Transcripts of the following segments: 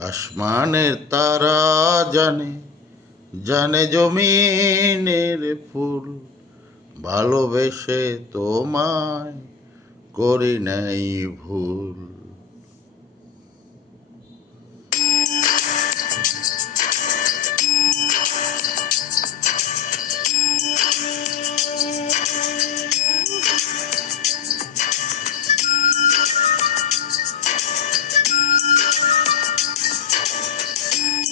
আসমানের তারা জানে, জানে জমিনের ফুল, ভালোবেসে তোমায় করি নাই ভুল।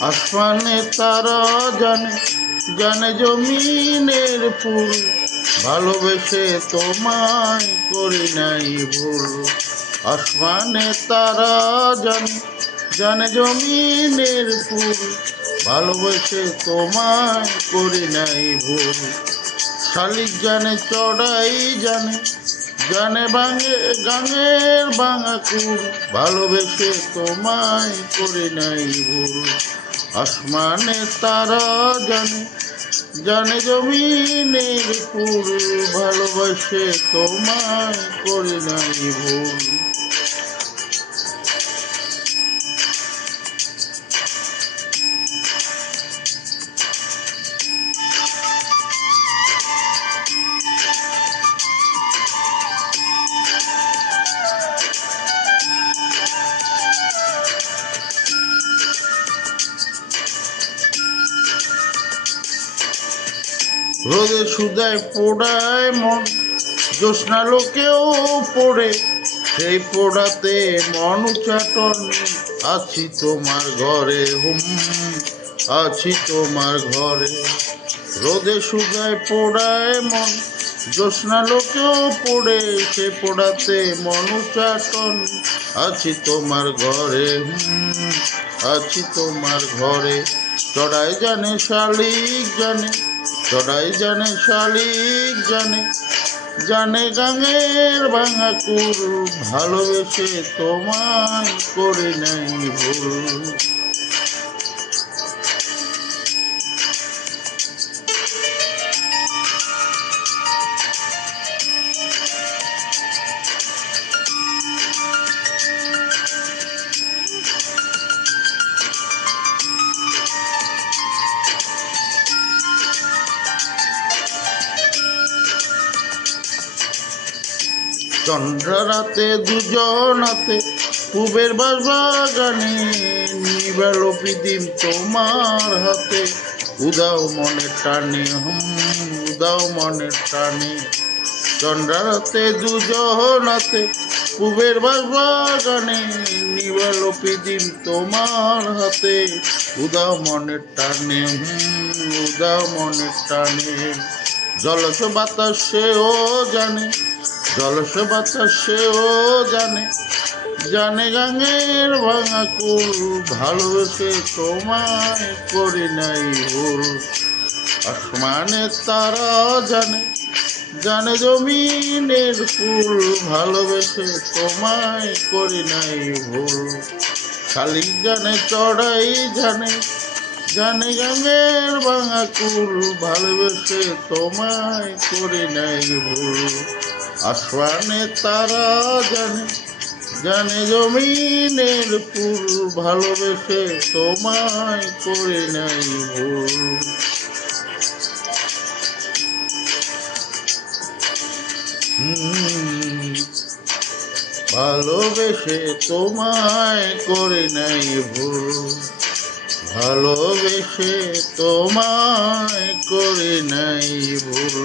আসমানের তারা জানে, জানে জমিনের ফুল, ভালোবেসে তোমায় করি নাই ভুল। আসমানের তারা জানে, জানে জমিনের ফুল, ভালোবেসে তোমায় করি নাই ভুল। শালিক জানে চড়াই জানে, জানে ভাঙে গাঙের ভাঙা কুল, ভালোবেসে তোমায় করি নাই ভুল। আসমানে তারা জানে, জানে জমিনের ফুল, ভালোবাসে তোমায় করি নাই ভুল। রোদে সুদায় পোড়ায় মন, জ্যোৎস্না লোকেও পড়ে, সেই পোড়াতে মন উচাটন, আছি তোমার ঘরে আছি তোমার ঘরে। রোদে সুদায় পোড়ায় মন, জ্যোৎস্না লোকেও পড়ে, সে পোড়াতে মন উচাটন, আছি তোমার ঘরে আছি তোমার ঘরে। চড়াই জানে শালিক জানে, চড়াই জানে শালিক জানে, জানে গাঙের ভাঙা কুল, ভালোবেসে তোমায় করি নাই ভুল। চন্দ্রা রাতে দুজনাতে পুবের বাগানে, নিবেল প্রদীপ তোমার হাতে, উদাও মনের টানে উদাও মনের টানে। চন্দ্রা রাতে দুজনাতে পুবের বাগানে, নিবেল প্রদীপ তোমার হাতে, উদাও মনের টানে উদাও মনের টানে। জলস বাতাসেও জানে, জলস বাতাসেও জানে, জানে গাঙের ভাঙা কুল, ভালোবেসে তোমায় করি নাই ভুল। আসমানের তারা জানে, জানে জমিনের ফুল, ভালোবেসে তোমায় করি নাই ভুল। শালিক জানে চড়াই জানে, জানে গাঙের ভাঙা কুল, ভালোবেসে তোমায় করি নাই ভুল। আসমানের তারা জানে, জানে জমিনের ফুল, ভালোবেসে তোমায় করি নাই ভুল। ভালোবেসে তোমায় করি নাই ভুল, ভালোবেসে তোমায় করি নাই ভুল।